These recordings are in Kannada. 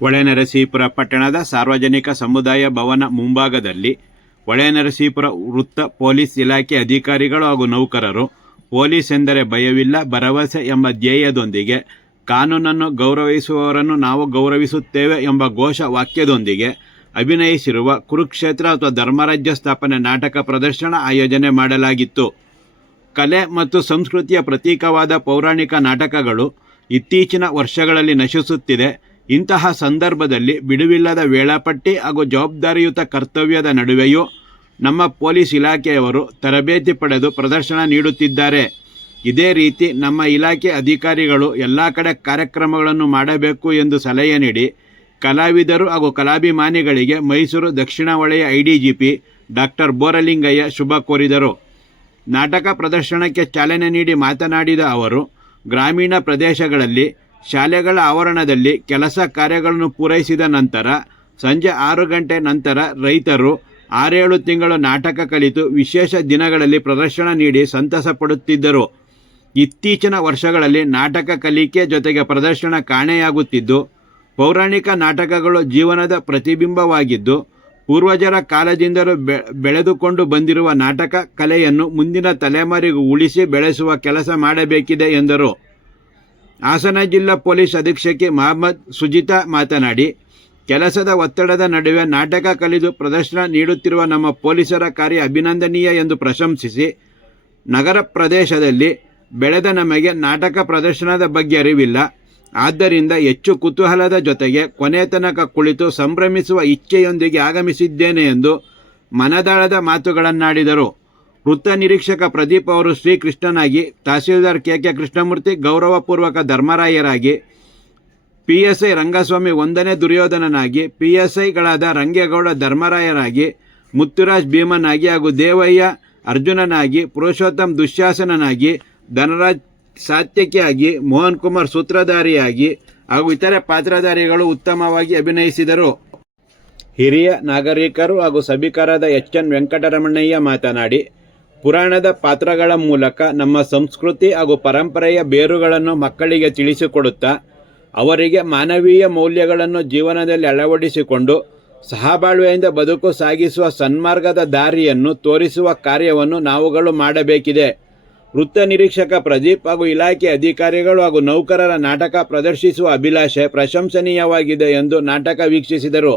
ಹೊಳೆನರಸೀಪುರ ಪಟ್ಟಣದ ಸಾರ್ವಜನಿಕ ಸಮುದಾಯ ಭವನ ಮುಂಭಾಗದಲ್ಲಿ ಹೊಳೆನರಸೀಪುರ ವೃತ್ತ ಪೊಲೀಸ್ ಇಲಾಖೆ ಅಧಿಕಾರಿಗಳು ಹಾಗೂ ನೌಕರರು, ಪೊಲೀಸ್ ಎಂದರೆ ಭಯವಿಲ್ಲ, ಭರವಸೆ ಎಂಬ ಧ್ಯೇಯದೊಂದಿಗೆ ಕಾನೂನನ್ನು ಗೌರವಿಸುವವರನ್ನು ನಾವು ಗೌರವಿಸುತ್ತೇವೆ ಎಂಬ ಘೋಷ ವಾಕ್ಯದೊಂದಿಗೆ ಅಭಿನಯಿಸಿರುವ ಕುರುಕ್ಷೇತ್ರ ಅಥವಾ ಧರ್ಮರಾಜ್ಯ ಸ್ಥಾಪನೆ ನಾಟಕ ಪ್ರದರ್ಶನ ಆಯೋಜನೆ ಮಾಡಲಾಗಿತ್ತು. ಕಲೆ ಮತ್ತು ಸಂಸ್ಕೃತಿಯ ಪ್ರತೀಕವಾದ ಪೌರಾಣಿಕ ನಾಟಕಗಳು ಇತ್ತೀಚಿನ ವರ್ಷಗಳಲ್ಲಿ ನಶಿಸುತ್ತಿದೆ. ಇಂತಹ ಸಂದರ್ಭದಲ್ಲಿ ಬಿಡುವಿಲ್ಲದ ವೇಳಾಪಟ್ಟಿ ಹಾಗೂ ಜವಾಬ್ದಾರಿಯುತ ಕರ್ತವ್ಯದ ನಡುವೆಯೂ ನಮ್ಮ ಪೊಲೀಸ್ ಇಲಾಖೆಯವರು ತರಬೇತಿ ಪಡೆದು ಪ್ರದರ್ಶನ ನೀಡುತ್ತಿದ್ದಾರೆ. ಇದೇ ರೀತಿ ನಮ್ಮ ಇಲಾಖೆ ಅಧಿಕಾರಿಗಳು ಎಲ್ಲ ಕಡೆ ಕಾರ್ಯಕ್ರಮಗಳನ್ನು ಮಾಡಬೇಕು ಎಂದು ಸಲಹೆ ನೀಡಿ ಕಲಾವಿದರು ಹಾಗೂ ಕಲಾಭಿಮಾನಿಗಳಿಗೆ ಮೈಸೂರು ದಕ್ಷಿಣ ವಲಯ ಪಿ ಡಾಕ್ಟರ್ ಬೋರಲಿಂಗಯ್ಯ ಶುಭ ಕೋರಿದರು. ನಾಟಕ ಪ್ರದರ್ಶನಕ್ಕೆ ಚಾಲನೆ ನೀಡಿ ಮಾತನಾಡಿದ ಅವರು, ಗ್ರಾಮೀಣ ಪ್ರದೇಶಗಳಲ್ಲಿ ಶಾಲೆಗಳ ಆವರಣದಲ್ಲಿ ಕೆಲಸ ಕಾರ್ಯಗಳನ್ನು ಪೂರೈಸಿದ ನಂತರ, ಸಂಜೆ ಆರು ಗಂಟೆ ನಂತರ ರೈತರು ಆರೇಳು ತಿಂಗಳು ನಾಟಕ ಕಲಿತು ವಿಶೇಷ ದಿನಗಳಲ್ಲಿ ಪ್ರದರ್ಶನ ನೀಡಿ ಸಂತಸ ಪಡುತ್ತಿದ್ದರು. ಇತ್ತೀಚಿನ ವರ್ಷಗಳಲ್ಲಿ ನಾಟಕ ಕಲಿಕೆ ಜೊತೆಗೆ ಪ್ರದರ್ಶನ ಕಾಣೆಯಾಗುತ್ತಿದ್ದು, ಪೌರಾಣಿಕ ನಾಟಕಗಳು ಜೀವನದ ಪ್ರತಿಬಿಂಬವಾಗಿದ್ದು, ಪೂರ್ವಜರ ಕಾಲದಿಂದಲೂ ಬೆ, ಬೆಳೆದುಕೊಂಡು ಬಂದಿರುವ ನಾಟಕ ಕಲೆಯನ್ನು ಮುಂದಿನ ತಲೆಮಾರಿಗೂ ಉಳಿಸಿ ಬೆಳೆಸುವ ಕೆಲಸ ಮಾಡಬೇಕಿದೆ ಎಂದರು. ಹಾಸನ ಜಿಲ್ಲಾ ಪೊಲೀಸ್ ಅಧೀಕ್ಷಕಿ ಮಹಮ್ಮದ್ ಸುಜಿತಾ ಮಾತನಾಡಿ, ಕೆಲಸದ ಒತ್ತಡದ ನಡುವೆ ನಾಟಕ ಕಲಿದು ಪ್ರದರ್ಶನ ನೀಡುತ್ತಿರುವ ನಮ್ಮ ಪೊಲೀಸರ ಕಾರ್ಯ ಅಭಿನಂದನೀಯ ಎಂದು ಪ್ರಶಂಸಿಸಿ, ನಗರ ಪ್ರದೇಶದಲ್ಲಿ ಬೆಳೆದ ನಮಗೆ ನಾಟಕ ಪ್ರದರ್ಶನದ ಬಗ್ಗೆ ಅರಿವಿಲ್ಲ. ಆದ್ದರಿಂದ ಹೆಚ್ಚು ಕುತೂಹಲದ ಜೊತೆಗೆ ಕೊನೆ ತನಕ ಕುಳಿತು ಸಂಭ್ರಮಿಸುವ ಇಚ್ಛೆಯೊಂದಿಗೆ ಆಗಮಿಸಿದ್ದೇನೆ ಎಂದು ಮನದಾಳದ ಮಾತುಗಳನ್ನಾಡಿದರು. ವೃತ್ತ ನಿರೀಕ್ಷಕ ಪ್ರದೀಪ್ ಅವರು ಶ್ರೀಕೃಷ್ಣನಾಗಿ, ತಹಸೀಲ್ದಾರ್ ಕೆ ಕೆ ಕೃಷ್ಣಮೂರ್ತಿ, ಗೌರವಪೂರ್ವಕ ಧರ್ಮರಾಯರಾಗಿ ಪಿ ಎಸ್ ಐ ರಂಗಸ್ವಾಮಿ ಒಂದನೇ ದುರ್ಯೋಧನನಾಗಿ ಪಿ ಎಸ್ ಐಗಳಾದ ರಂಗೇಗೌಡ ಧರ್ಮರಾಯರಾಗಿ, ಮುತ್ತುರಾಜ್ ಭೀಮನಾಗಿ ಹಾಗೂ ದೇವಯ್ಯ ಅರ್ಜುನನಾಗಿ, ಪುರುಷೋತ್ತಮ್ ದುಶ್ಯಾಸನನಾಗಿ, ಧನರಾಜ್ ಸಾತ್ಯಕಿಯಾಗಿ, ಮೋಹನ್ ಕುಮಾರ್ ಸೂತ್ರಧಾರಿಯಾಗಿ ಹಾಗೂ ಇತರೆ ಪಾತ್ರಧಾರಿಗಳು ಉತ್ತಮವಾಗಿ ಅಭಿನಯಿಸಿದರು. ಹಿರಿಯ ನಾಗರಿಕರು ಹಾಗೂ ಸಭಿಕರಾದ ಎಚ್ ಎನ್ ವೆಂಕಟರಮಣಯ್ಯ ಮಾತನಾಡಿ ಪುರಾಣದ ಪಾತ್ರಗಳ ಮೂಲಕ ನಮ್ಮ ಸಂಸ್ಕೃತಿ ಹಾಗೂ ಪರಂಪರೆಯ ಬೇರುಗಳನ್ನು ಮಕ್ಕಳಿಗೆ ತಿಳಿಸಿಕೊಡುತ್ತಾ, ಅವರಿಗೆ ಮಾನವೀಯ ಮೌಲ್ಯಗಳನ್ನು ಜೀವನದಲ್ಲಿ ಅಳವಡಿಸಿಕೊಂಡು, ಸಹಬಾಳ್ವೆಯಿಂದ ಬದುಕು ಸಾಗಿಸುವ ಸನ್ಮಾರ್ಗದ ದಾರಿಯನ್ನು ತೋರಿಸುವ ಕಾರ್ಯವನ್ನು ನಾವುಗಳು ಮಾಡಬೇಕಿದೆ. ವೃತ್ತ ನಿರೀಕ್ಷಕ ಪ್ರದೀಪ್ ಹಾಗೂ ಇಲಾಖೆ ಅಧಿಕಾರಿಗಳು ಹಾಗೂ ನೌಕರರ ನಾಟಕ ಪ್ರದರ್ಶಿಸುವ ಅಭಿಲಾಷೆ ಪ್ರಶಂಸನೀಯವಾಗಿದೆ ಎಂದು ನಾಟಕ ವೀಕ್ಷಿಸಿದರು.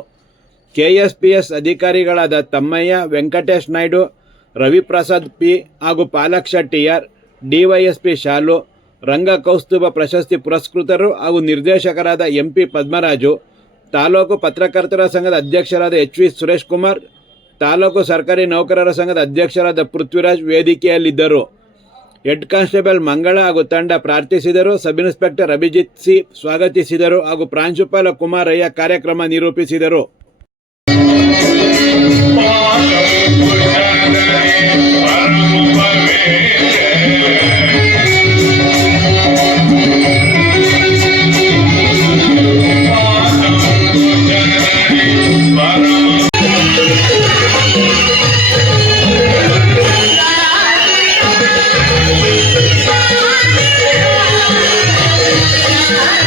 ಕೆಎಸ್ಪಿಎಸ್ ಅಧಿಕಾರಿಗಳಾದ ತಮ್ಮಯ್ಯ, ವೆಂಕಟೇಶ್ ನಾಯ್ಡು ರವಿಪ್ರಸಾದ್ ಪಿ ಹಾಗೂ ಪಾಲಕ್ ಶೆಟ್ಟಿಯರ್ ಡಿವೈಎಸ್ಪಿ ಶಾಲು, ರಂಗ ಕೌಸ್ತುಭ ಪ್ರಶಸ್ತಿ ಪುರಸ್ಕೃತರು ಹಾಗೂ ನಿರ್ದೇಶಕರಾದ ಎಂ ಪಿ ಪದ್ಮರಾಜು, ತಾಲೂಕು ಪತ್ರಕರ್ತರ ಸಂಘದ ಅಧ್ಯಕ್ಷರಾದ ಎಚ್ ವಿ ಸುರೇಶ್ ಕುಮಾರ್, ತಾಲೂಕು ಸರ್ಕಾರಿ ನೌಕರರ ಸಂಘದ ಅಧ್ಯಕ್ಷರಾದ ಪೃಥ್ವಿರಾಜ್ ವೇದಿಕೆಯಲ್ಲಿದ್ದರು. ಹೆಡ್ ಕಾನ್ಸ್ಟೇಬಲ್ ಮಂಗಳ ಹಾಗೂ ತಂಡ ಪ್ರಾರ್ಥಿಸಿದರು. ಸಬ್ ಇನ್ಸ್ಪೆಕ್ಟರ್ ಅಭಿಜಿತ್ ಸಿ ಸ್ವಾಗತಿಸಿದರು ಹಾಗೂ ಪ್ರಾಂಶುಪಾಲ ಕುಮಾರಯ್ಯ ಕಾರ್ಯಕ್ರಮ ನಿರೂಪಿಸಿದರು. Yeah.